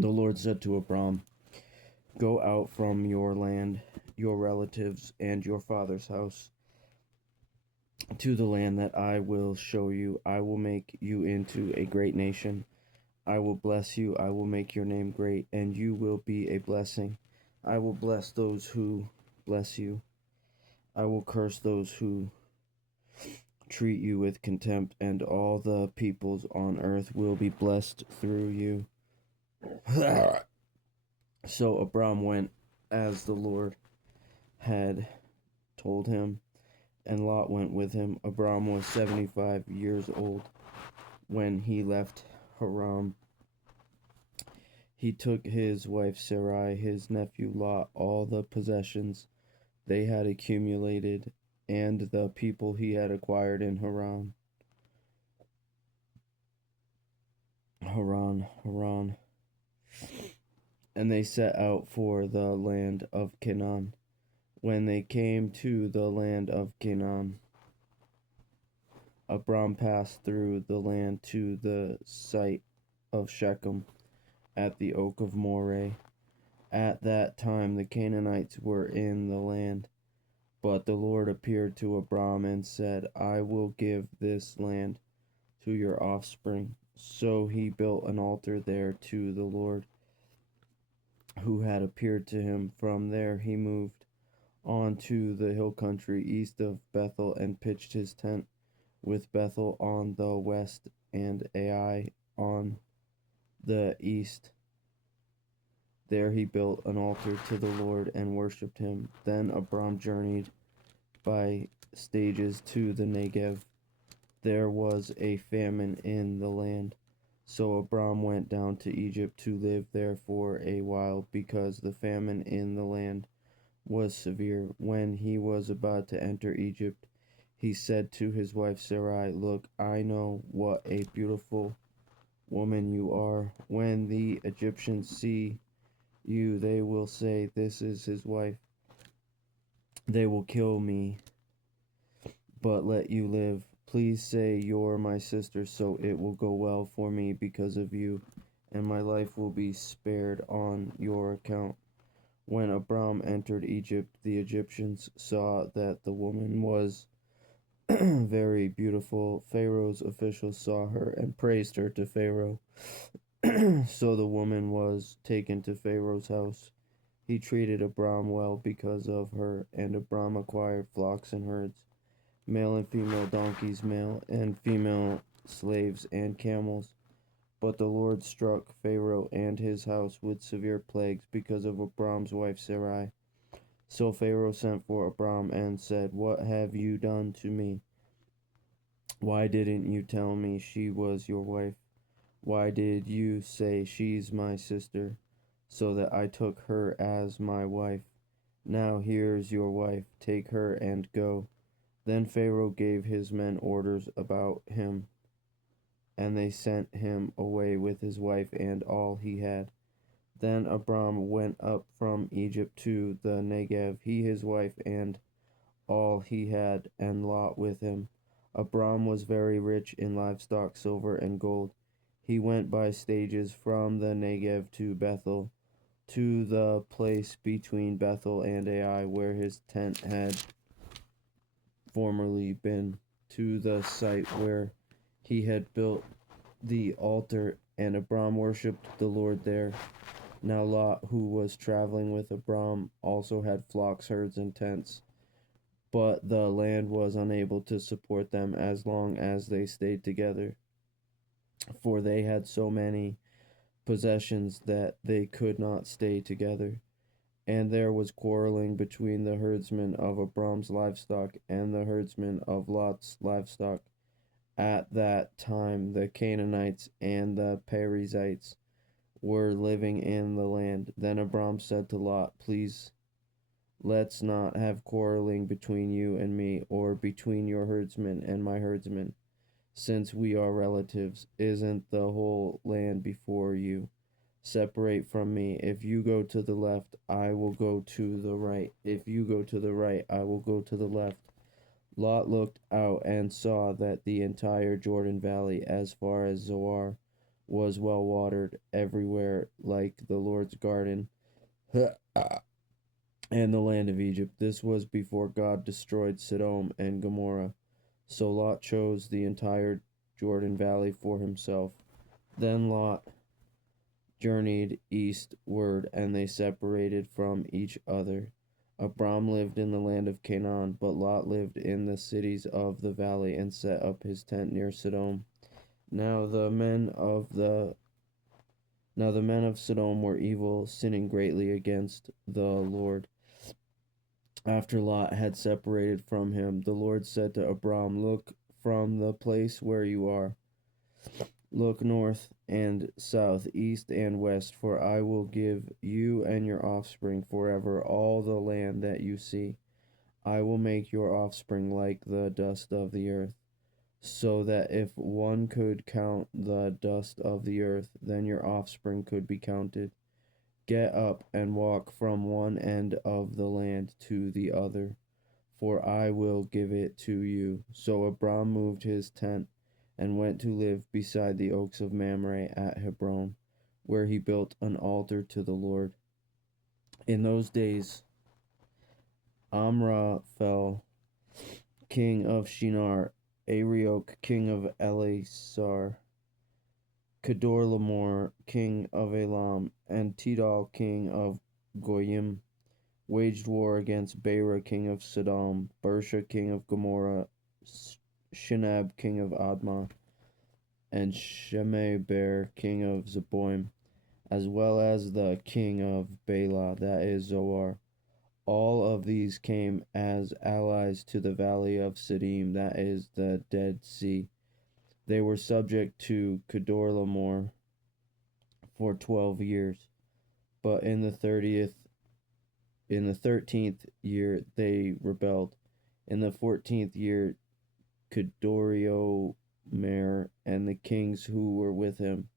The Lord said to Abram, "Go out from your land, your relatives, and your father's house, to the land that I will show you. I will make you into a great nation. I will bless you. I will make your name great, and you will be a blessing. I will bless those who bless you. I will curse those who treat you with contempt, and all the peoples on earth will be blessed through you." So Abram went as the Lord had told him, and Lot went with him. Abram was 75 years old when he left Haran. He took his wife Sarai, his nephew Lot, all the possessions they had accumulated, and the people he had acquired in Haran. And they set out for the land of Canaan. When they came to the land of Canaan, Abram passed through the land to the site of Shechem at the oak of Moreh. At that time the Canaanites were in the land, but the Lord appeared to Abram and said, "I will give this land to your offspring." So he built an altar there to the Lord who had appeared to him. From there he moved on to the hill country east of Bethel and pitched his tent, with Bethel on the west and Ai on the east. There he built an altar to the Lord and worshipped him. Then Abram journeyed by stages to the Negev. There was a famine in the land, so Abram went down to Egypt to live there for a while, because the famine in the land was severe. When he was about to enter Egypt, he said to his wife Sarai, "Look, I know what a beautiful woman you are. When the Egyptians see you, they will say, 'This is his wife.' They will kill me, but let you live. Please say you're my sister, so it will go well for me because of you, and my life will be spared on your account." When Abram entered Egypt, the Egyptians saw that the woman was very beautiful. Pharaoh's officials saw her and praised her to Pharaoh. So the woman was taken to Pharaoh's house. He treated Abram well because of her, and Abram acquired flocks and herds, male and female donkeys, male and female slaves, and camels. But the Lord struck Pharaoh and his house with severe plagues because of Abram's wife Sarai. So Pharaoh sent for Abram and said, "What have you done to me? Why didn't you tell me she was your wife? Why did you say she's my sister, so that I took her as my wife? Now here's your wife, take her and go." Then Pharaoh gave his men orders about him, and they sent him away with his wife and all he had. Then Abram went up from Egypt to the Negev, he, his wife, and all he had, and Lot with him. Abram was very rich in livestock, silver, and gold. He went by stages from the Negev to Bethel, to the place between Bethel and Ai, where his tent had formerly been, to the site where he had built the altar, and Abram worshipped the Lord there. Now Lot, who was traveling with Abram, also had flocks, herds, and tents, but the land was unable to support them as long as they stayed together, for they had so many possessions that they could not stay together. And there was quarreling between the herdsmen of Abram's livestock and the herdsmen of Lot's livestock. At that time the Canaanites and the Perizzites were living in the land. Then Abram said to Lot, "Please, let's not have quarreling between you and me, or between your herdsmen and my herdsmen, since we are relatives. Isn't the whole land before you? Separate from me. If you go to the left, I will go to the right. If you go to the right, I will go to the left." Lot looked out and saw that the entire Jordan Valley, as far as Zoar, was well watered everywhere, like the Lord's garden and the land of Egypt. This was before God destroyed Sodom and Gomorrah. So Lot chose the entire Jordan Valley for himself. Then Lot journeyed eastward, and they separated from each other. Abram lived in the land of Canaan, but Lot lived in the cities of the valley and set up his tent near Sodom. Now the men of Sodom were evil, sinning greatly against the Lord. After Lot had separated from him, the Lord said to Abram, "Look from the place where you are. Look north and south, east and west, for I will give you and your offspring forever all the land that you see. I will make your offspring like the dust of the earth, so that if one could count the dust of the earth, then your offspring could be counted. Get up and walk from one end of the land to the other, for I will give it to you." So Abram moved his tent and went to live beside the oaks of Mamre at Hebron, where he built an altar to the Lord. In those days, Amraphel, king of Shinar, Arioch, king of Elasar, Kedorlaomer, king of Elam, and Tidal, king of Goyim, waged war against Bera, king of Sodom, Bersha, king of Gomorrah, Shinab, king of Admah, and Shemeber, king of Zeboim, as well as the king of Bela, that is Zoar. All of these came as allies to the valley of Siddim, that is the Dead Sea. They were subject to Kedorlaomer for 12 years, but in the 13th year they rebelled. In the 14th year, Kedorlaomer and the kings who were with him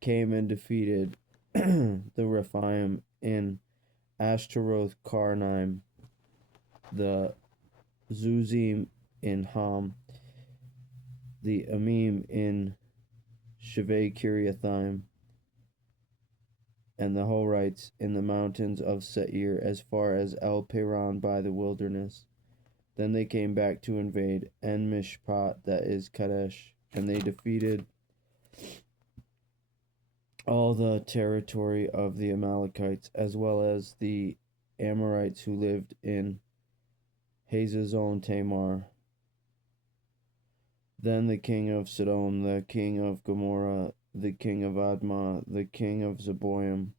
came and defeated the Rephaim in Ashtaroth Karnaim, the Zuzim in Ham, the Amim in Shaveh Kiriathaim, and the Horites in the mountains of Seir as far as El Paran by the wilderness. Then they came back to invade En Mishpat, that is Kadesh, and they defeated all the territory of the Amalekites, as well as the Amorites who lived in Hazazon Tamar. Then the king of Sodom, the king of Gomorrah, the king of Admah, the king of Zeboim,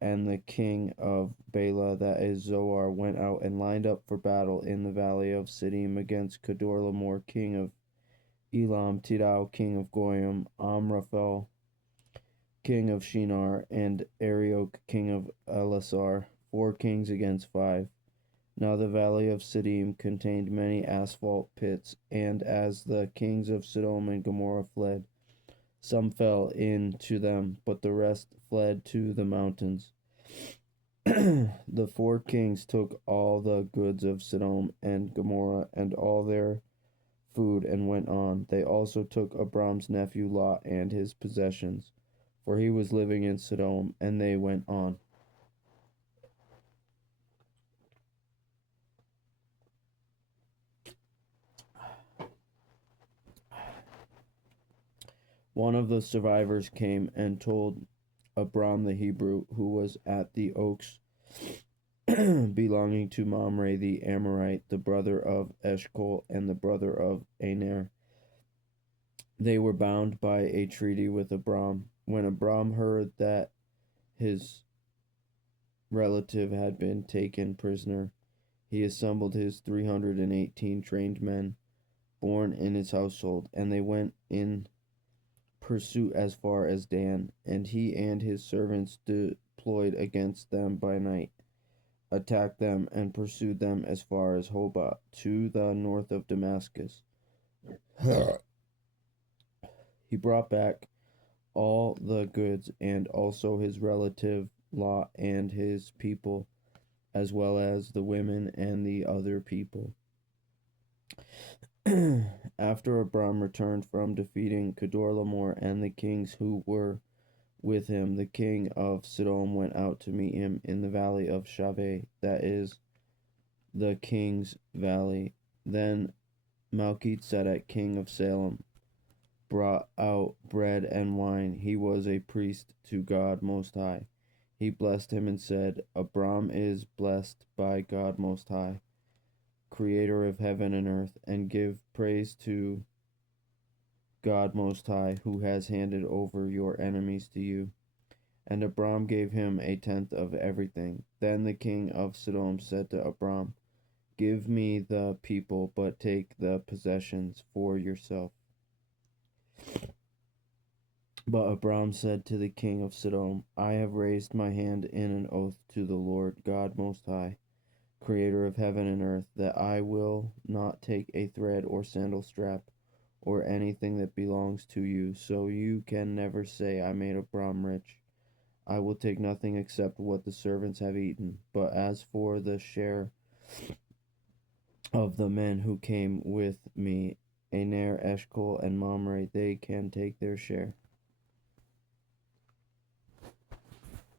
and the king of Bela, that is Zoar, went out and lined up for battle in the valley of Siddim against Kedorlaomer, king of Elam, Tidal, king of Goyim, Amraphel, king of Shinar, and Arioch, king of Elasar, 4 kings against 5. Now the valley of Siddim contained many asphalt pits, and as the kings of Sodom and Gomorrah fled, some fell into them, but the rest fled to the mountains. The 4 kings took all the goods of Sodom and Gomorrah and all their food and went on. They also took Abram's nephew Lot and his possessions, for he was living in Sodom, and they went on. One of the survivors came and told Abram the Hebrew, who was at the oaks belonging to Mamre the Amorite, the brother of Eshcol and the brother of Aner. They were bound by a treaty with Abram. When Abram heard that his relative had been taken prisoner, he assembled his 318 trained men born in his household, and they went in pursuit as far as Dan, and he and his servants deployed against them by night, attacked them, and pursued them as far as Hobah, to the north of Damascus. He brought back all the goods, and also his relative Lot and his people, as well as the women and the other people. After Abram returned from defeating Kedorlaomer and the kings who were with him, the king of Sodom went out to meet him in the valley of Shaveh, that is, the king's valley. Then Melchizedek, king of Salem, brought out bread and wine. He was a priest to God Most High. He blessed him and said, Abram is blessed by God Most High, creator of heaven and earth, and give praise to God Most High, who has handed over your enemies to you. And Abram gave him a tenth of everything. Then the king of Sodom said to Abram, Give me the people, but take the possessions for yourself. But Abram said to the king of Sodom, I have raised my hand in an oath to the Lord God Most High, creator of heaven and earth, that I will not take a thread or sandal strap or anything that belongs to you, so you can never say I made Abram rich. I will take nothing except what the servants have eaten. But as for the share of the men who came with me, Aner, Eshcol, and Mamre, they can take their share.